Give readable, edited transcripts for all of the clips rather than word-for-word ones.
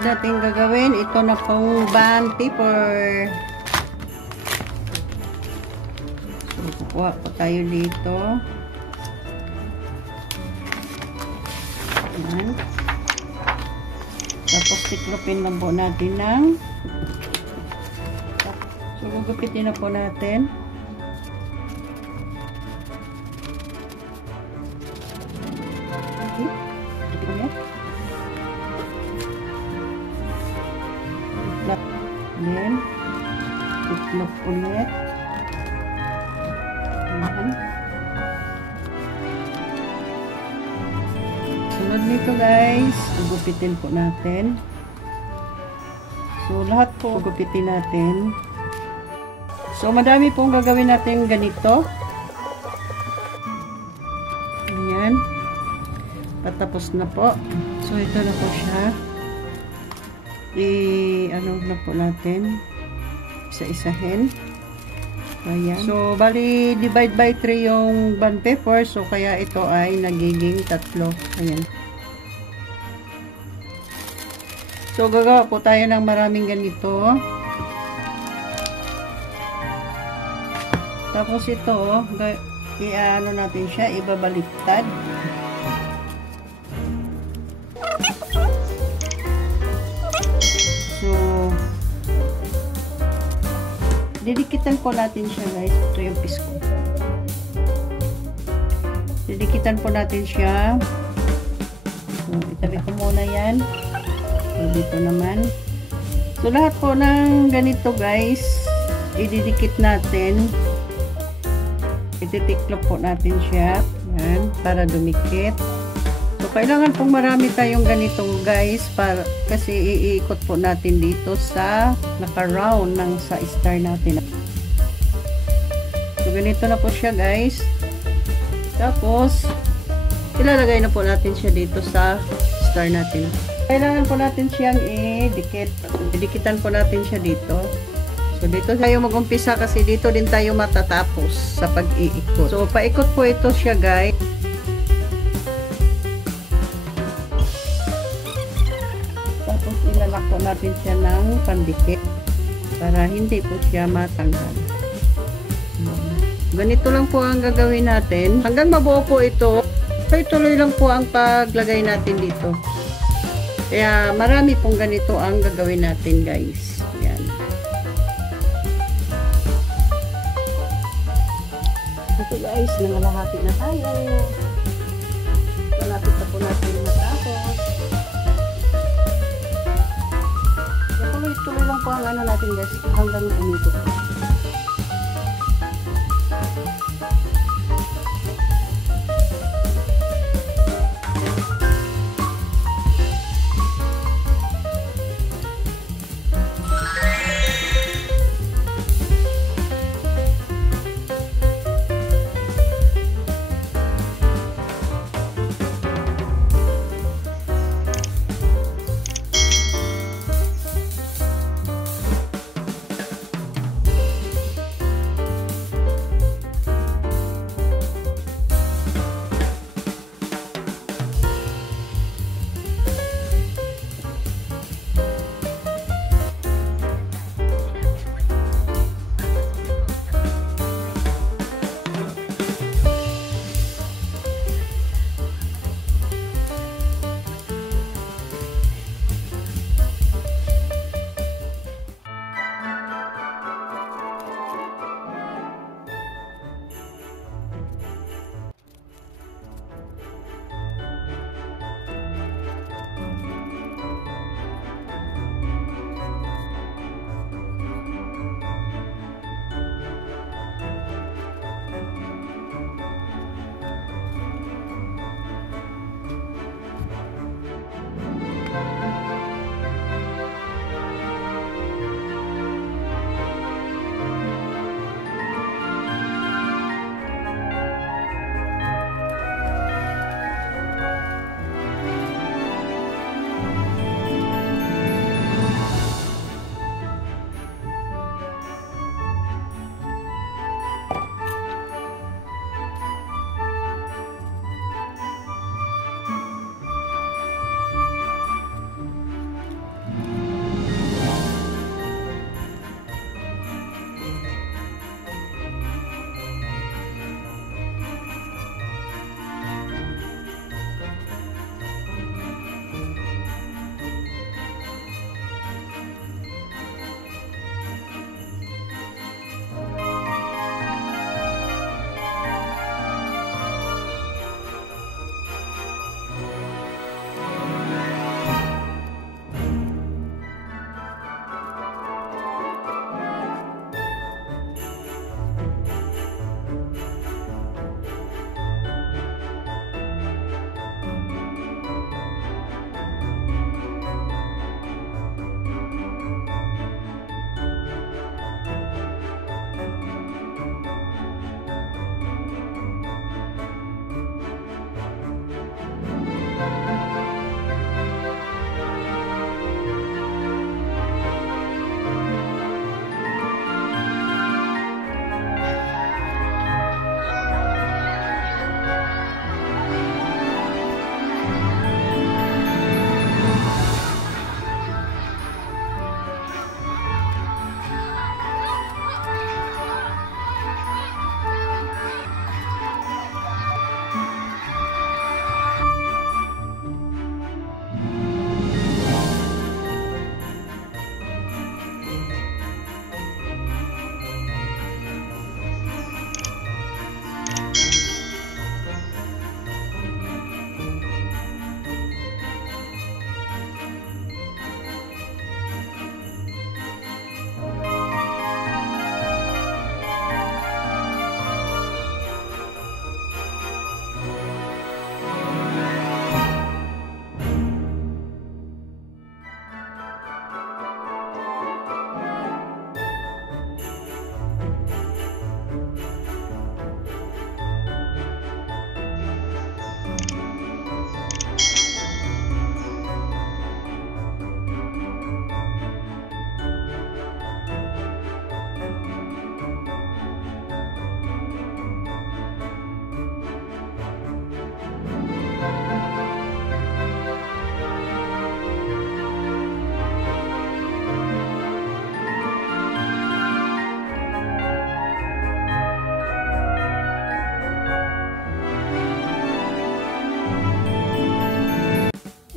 susunod natin gagawin, ito na pong bond paper. So, kukuha po tayo dito. Ayan. Tapos, tiklopin lang po natin ng so, gugupitin na po natin. Then, tiklop ulit. Ayan. Sunod nito guys, gugupitin po natin. So, lahat po gugupitin natin. So, madami pong gagawin natin ganito. Ayan. Patapos na po. So, ito na po siya. Ano na po natin. Isa-isahin. Ayan. So, bali, divide by 3 yung bond paper. So, kaya ito ay nagiging 3. Ayan. So, gagawa po tayo ng maraming ganito. Tapos ito, i-ano natin siya, ibabaliktad. So, didikitan po natin siya guys. Ito yung pisko. Didikitan po natin siya. So, itabi ko muna yan. So, dito naman. So, lahat po ng ganito guys, ididikit natin. Ititiklop po natin siya. Yan, para dumikit. So, kailangan pong marami tayong ganito guys, kasi iikot po natin dito sa naka-round ng sa star natin. So, ganito na po siya guys. Tapos, ilalagay na po natin siya dito sa star natin. Kailangan po natin siyang i-dikit. Didikitan po natin siya dito. So, dito tayo mag-umpisa kasi dito din tayo matatapos sa pag-iikot. So, paikot po ito siya guys. Tapos, ilalak po natin siya ng pandikit para hindi po siya matanggal. Ganito lang po ang gagawin natin. Hanggang mabuo po ito. Tuloy-tuloy lang po ang paglagay natin dito. Kaya marami pong ganito ang gagawin natin guys. Yan. Ito guys, nangalahati na tayo. Malapit na po natin matapos. Tuloy-tuloy lang po ang ano natin guys hanggang umikot.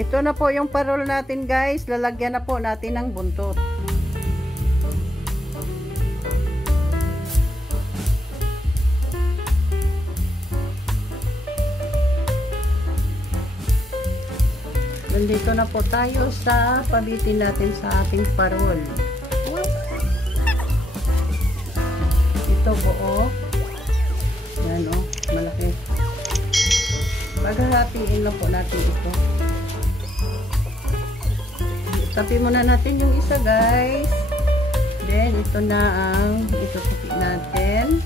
Ito na po yung parol natin guys. Lalagyan na po natin ng buntot. Nandito na po tayo sa pabitin natin sa ating parol. Ito buo. Yan o, malaki. Paghahatiin lang po natin ito. Tapi muna natin yung isa guys. Then ito na ang itutupi natin.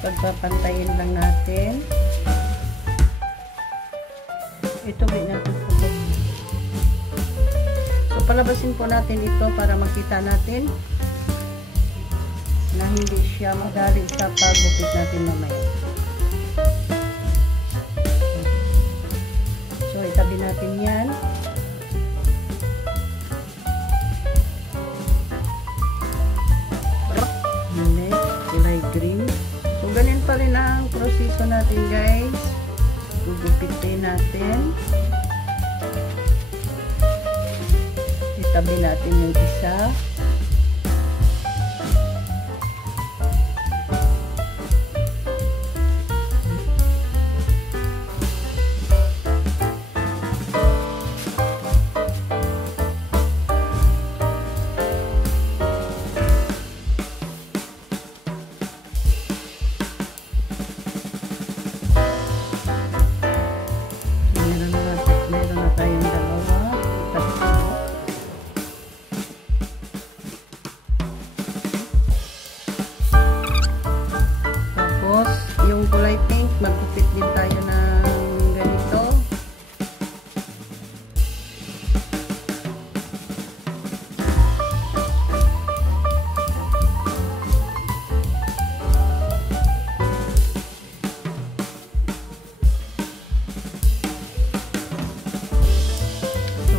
Pagpapantayin lang natin. Ito din natin po. So palabasin po natin ito para makita natin na hindi siya madali sa paggupit natin mamaya. So itabi natin yan. Kulay green. So ganyan pa rin ang proseso natin guys. Gugupitin natin. Itabi natin yung isa. Meron na tayong dalawa. Tatlo. Tapos, yung kulay pink, magpipit din tayo ng ganito.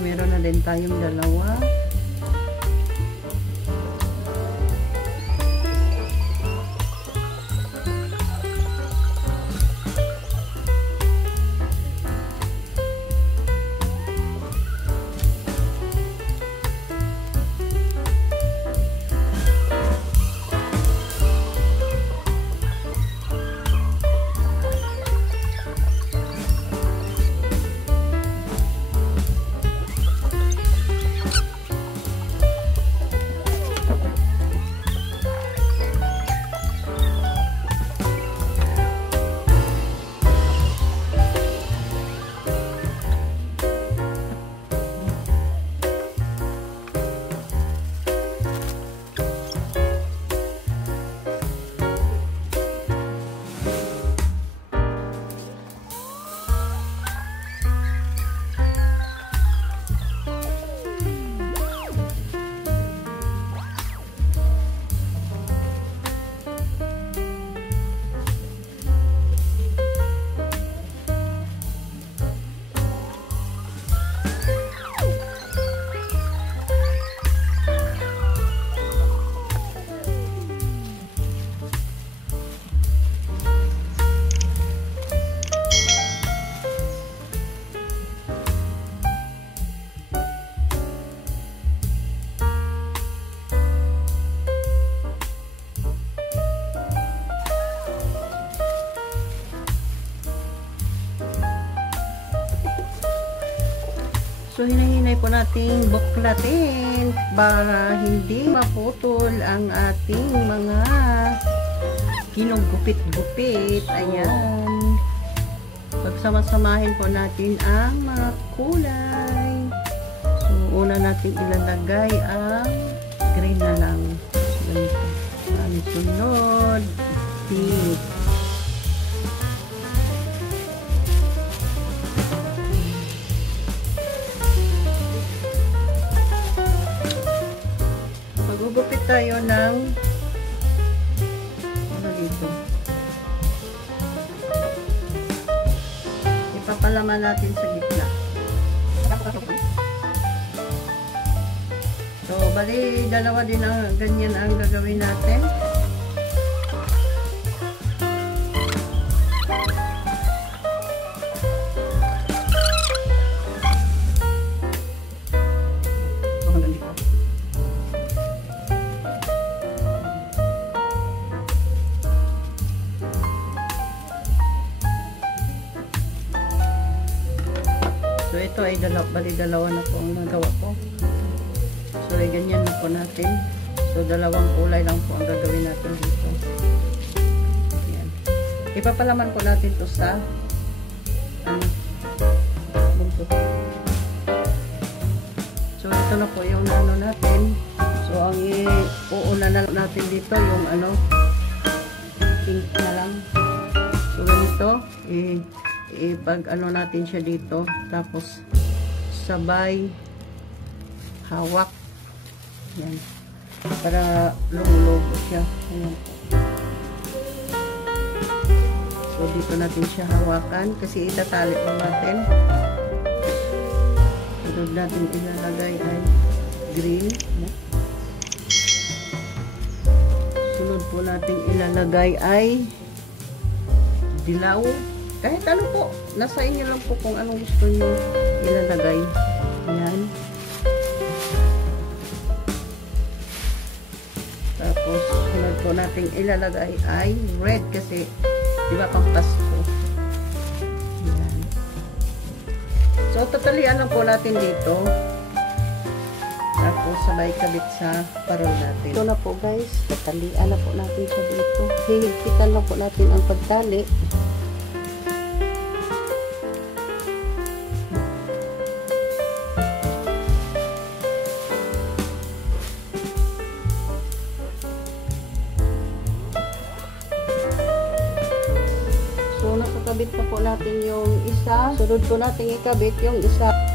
Meron na din tayong dalawa. So, hinahinay po nating buklatin para hindi maputol ang ating mga kinugupit-gupit. Ayan. Pagsama-samahin po natin ang mga kulay. So, una natin ilalagay ang green na lang. Ganito. Ang sunod, pink. Magugupit tayo ng ano dito. Ipapalaman natin sa gitna. So, bali dalawa din ang ganyan ang gagawin natin. ito ay dalawa na po ang nagawa ko. So, ganyan na po natin. So, dalawang kulay lang po ang gagawin natin dito. Ayan. Ipapalaman po natin to sa buntot. So, ito na po yung ano natin. So, ang uuna na natin dito yung pink na lang. So, ganito. Pag natin siya dito. Tapos, sabay hawak. Yan. Para lumulobo siya. Ayan po. So, dito natin siya hawakan. Kasi itatali po natin. Sunod natin ilalagay ay green. Sunod po natin ilalagay ay dilaw. Kahit ano po. Nasa inyo lang po kung anong gusto nyo ilalagay. Ayan. Tapos, sunod po natin ilalagay ay red kasi diba pang Pasko. Ayan. So, tatalian lang po natin dito. Tapos, sabay kabit sa parol natin. Ito na po guys. Tatalian na po natin siya dito. Hihigpitan lang po natin ang pagtali. So, nakakabit na po natin yung isa. Sunod po natin ikabit yung isa.